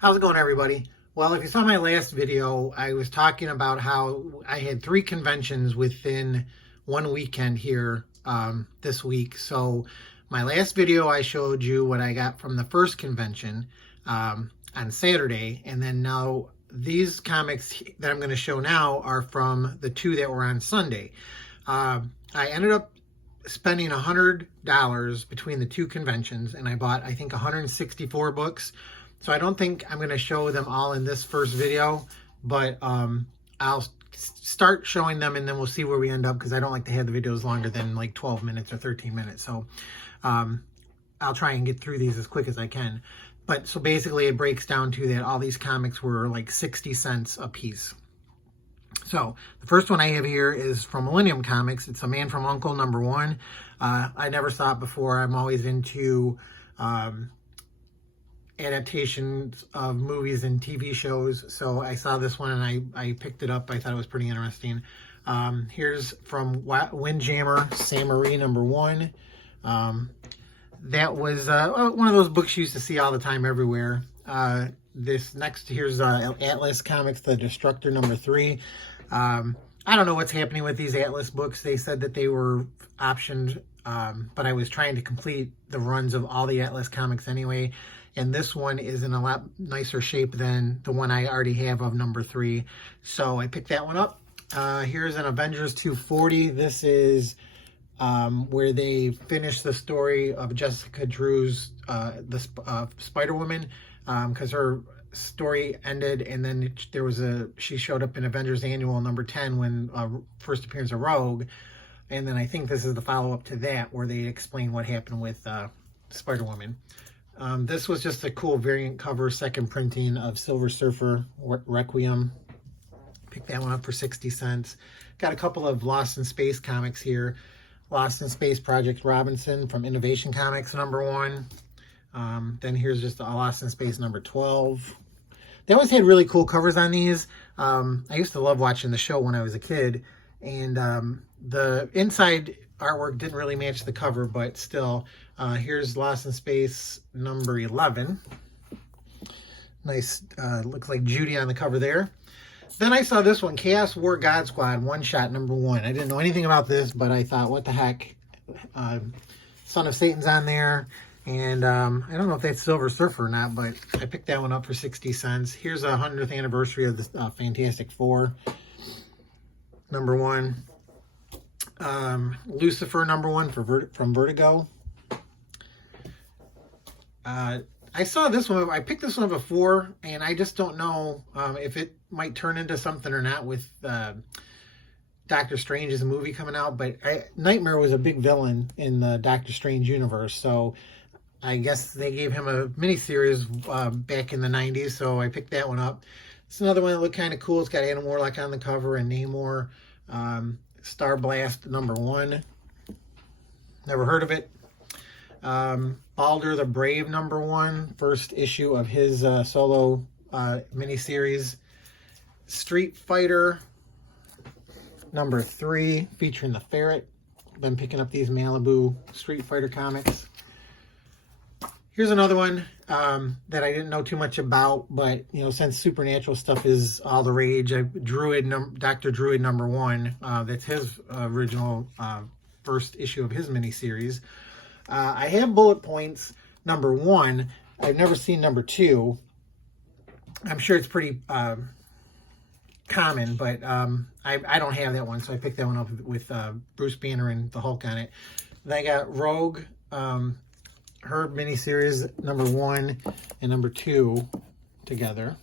How's it going, everybody? Well, if you saw my last video, I was talking about how I had 3 conventions within one weekend here this week. So my last video, I showed you what I got from the first convention on Saturday. And then now these comics that I'm going to show now are from the 2 that were on Sunday. I ended up spending $100 between the 2 conventions, and I bought, I think, 164 books. So I don't think I'm going to show them all in this first video, but I'll start showing them and then we'll see where we end up, because I don't like to have the videos longer than like 12 minutes or 13 minutes. So I'll try and get through these as quick as I can. But so basically it breaks down to that all these comics were like 60 cents a piece. So the first one I have here is from Millennium Comics. It's A Man from U.N.C.L.E. #1. I never saw it before. I'm always into adaptations of movies and TV shows. So I saw this one and I picked it up. I thought it was pretty interesting. Here's from Windjammer, Sam Marie #1. That was one of those books you used to see all the time everywhere. This next, here's Atlas Comics, The Destructor #3. I don't know what's happening with these Atlas books. They said that they were optioned, but I was trying to complete the runs of all the Atlas comics anyway. And this one is in a lot nicer shape than the one I already have of #3. So I picked that one up. Here's an Avengers 240. This is where they finish the story of Jessica Drew's Spider-Woman, because her story ended, and then she showed up in Avengers Annual #10 when first appearance of Rogue, and then I think this is the follow-up to that where they explain what happened with Spider-Woman. This was just a cool variant cover, second printing of Silver Surfer Requiem. Picked that one up for 60 cents. Got a couple of Lost in Space comics here. Lost in Space Project Robinson from Innovation Comics #1. Then here's just a Lost in Space #12. They always had really cool covers on these. I used to love watching the show when I was a kid, and the inside artwork didn't really match the cover, but still. Here's Lost in Space #11. Nice, looks like Judy on the cover there. Then I saw this one, Chaos War God Squad, one shot #1. I didn't know anything about this, but I thought, what the heck? Son of Satan's on there. And I don't know if that's Silver Surfer or not, but I picked that one up for 60 cents. Here's a 100th anniversary of the Fantastic Four #1. Lucifer #1 from Vertigo. I saw this one. I picked this one up before, and I just don't know if it might turn into something or not with Doctor Strange's movie coming out. But Nightmare was a big villain in the Doctor Strange universe, so I guess they gave him a miniseries back in the 90s, so I picked that one up. It's another one that looked kind of cool. It's got Adam Warlock on the cover and Namor. Star Blast #1. Never heard of it. Balder the Brave #1. First issue of his solo miniseries. Street Fighter #3, featuring the Ferret. Been picking up these Malibu Street Fighter comics. Here's another one that I didn't know too much about, but since supernatural stuff is all the rage, Dr. Druid #1. That's his original first issue of his miniseries. I have Bullet Points #1. I've never seen #2. I'm sure it's pretty common, but I don't have that one, so I picked that one up with Bruce Banner and the Hulk on it. Then I got Rogue, her miniseries #1 and #2 together.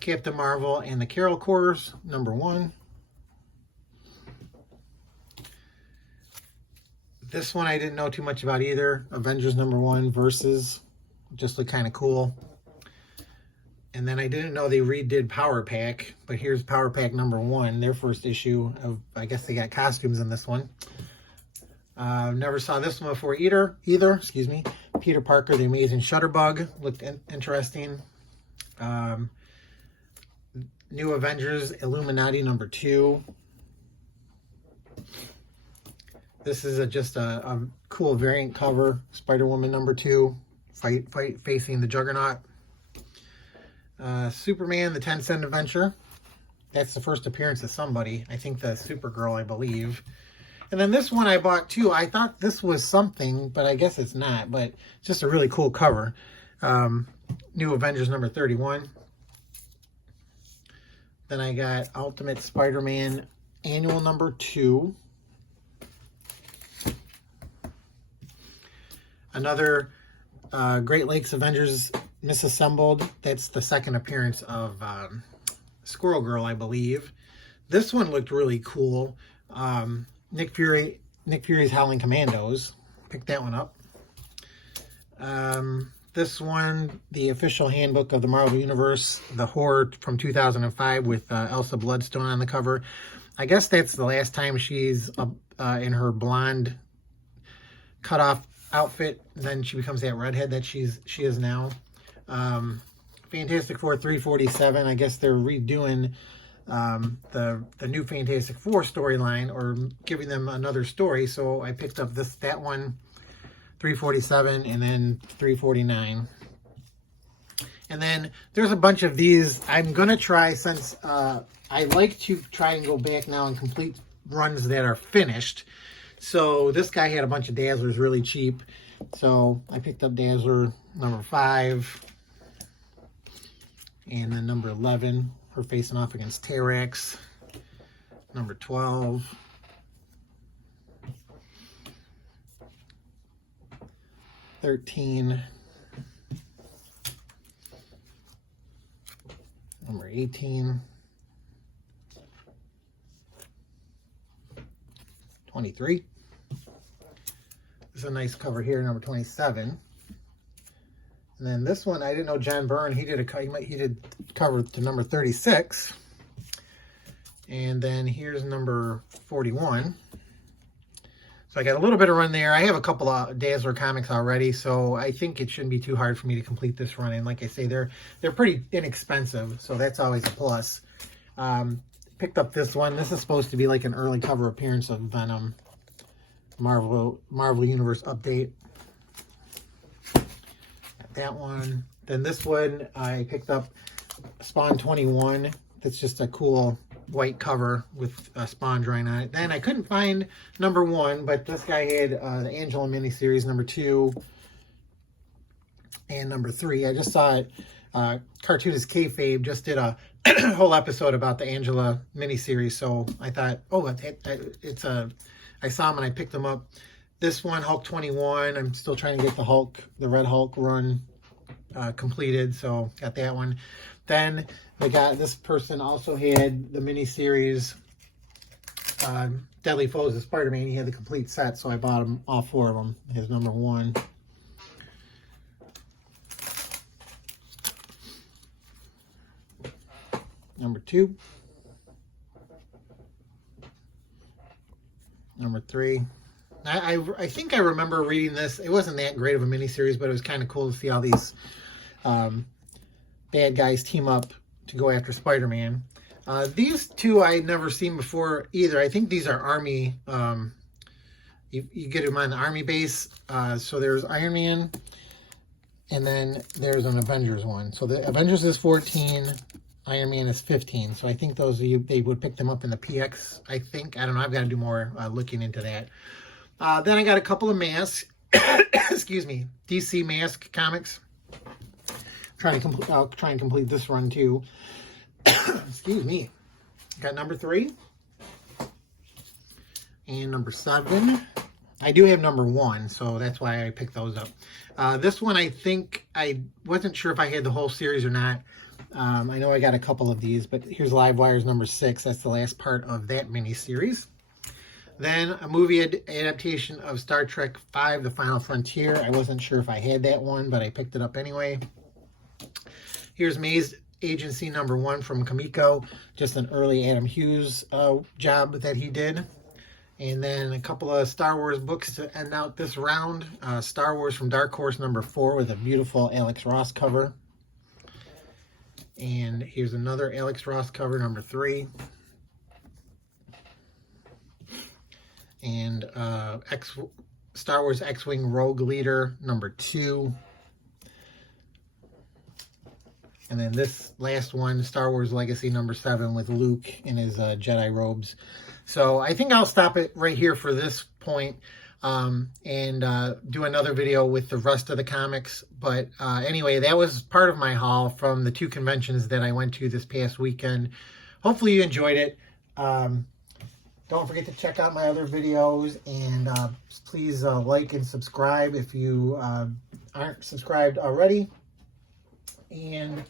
Captain Marvel and the Carol Corps #1. This one I didn't know too much about either. Avengers #1 Versus. Just looked kind of cool. And then I didn't know they redid Power Pack, but here's Power Pack #1, their first issue of, I guess they got costumes in this one. Never saw this one before either. Excuse me. Peter Parker, The Amazing Shutterbug, looked interesting. New Avengers Illuminati #2. This is just a cool variant cover. Spider-Woman #2, facing the Juggernaut. Superman, the 10-Cent Adventure. That's the first appearance of somebody. I think the Supergirl, I believe. And then this one I bought too. I thought this was something, but I guess it's not. But it's just a really cool cover. New Avengers #31. Then I got Ultimate Spider-Man Annual #2. Another Great Lakes Avengers Misassembled. That's the second appearance of Squirrel Girl, I believe. This one looked really cool. Nick Fury's Howling Commandos. Picked that one up. This one, the official handbook of the Marvel Universe, the horror from 2005 with Elsa Bloodstone on the cover. I guess that's the last time she's in her blonde cut-off outfit. Then she becomes that redhead that she is now. Fantastic Four 347. I guess they're redoing the new Fantastic Four storyline, or giving them another story. So I picked up that one, 347, and then 349. And then there's a bunch of these. I'm gonna try, since I like to try and go back now and complete runs that are finished. So this guy had a bunch of Dazzlers really cheap. So I picked up Dazzler #5. And then #11, her facing off against T-Rex. #12. #13. #18. 23. This is a nice cover here, #27. And then this one, I didn't know John Byrne, he did cover to #36. And then here's #41. So I got a little bit of run there. I have a couple of Dazzler comics already, so I think it shouldn't be too hard for me to complete this run. And like I say, they're pretty inexpensive, so that's always a plus. Picked up this one. This is supposed to be like an early cover appearance of Venom. Marvel Universe update. Got that one. Then this one, I picked up Spawn 21. That's just a cool white cover with Spawn drawing on it. Then I couldn't find #1, but this guy had the Angela miniseries #2 and #3. I just saw it. Cartoonist Kayfabe just did a whole episode about the Angela miniseries, so I thought, oh, I saw them and I picked them up. This one, Hulk 21. I'm still trying to get the Red Hulk run completed, so got that one. Then this person also had the miniseries Deadly Foes of Spider-Man. He had the complete set, so I bought him, all 4 of them. His #1. #2. #3. I think I remember reading this. It wasn't that great of a miniseries, but it was kind of cool to see all these bad guys team up to go after Spider-Man. These two I'd never seen before either. I think these are Army. You get them on the Army base. So there's Iron Man, and then there's an Avengers one. So the Avengers is 14. Iron Man is 15. So I think they would pick them up in the PX, I think. I don't know. I've got to do more looking into that. Then I got a couple of masks. Excuse me. DC Mask comics. I'll try and complete this run too. Excuse me. Got #3 and #7. I do have #1, so that's why I picked those up. This one, I think, I wasn't sure if I had the whole series or not. I know I got a couple of these, but here's Livewires #6. That's the last part of that mini-series. Then a movie adaptation of Star Trek V, The Final Frontier. I wasn't sure if I had that one, but I picked it up anyway. Here's Maze Agency #1 from Comico. Just an early Adam Hughes job that he did. And then a couple of Star Wars books to end out this round. Star Wars from Dark Horse #4 with a beautiful Alex Ross cover. And here's another Alex Ross cover, #3. and Star Wars X-Wing Rogue Leader number 2. And then this last one, Star Wars Legacy number 7 with Luke in his Jedi robes. So I think I'll stop it right here for this point and do another video with the rest of the comics. But anyway, that was part of my haul from the 2 conventions that I went to this past weekend. Hopefully you enjoyed it. Don't forget to check out my other videos, and please like and subscribe if you aren't subscribed already. And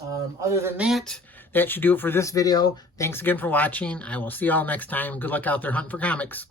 other than that, that should do it for this video. Thanks again for watching. I will see y'all next time. Good luck out there hunting for comics.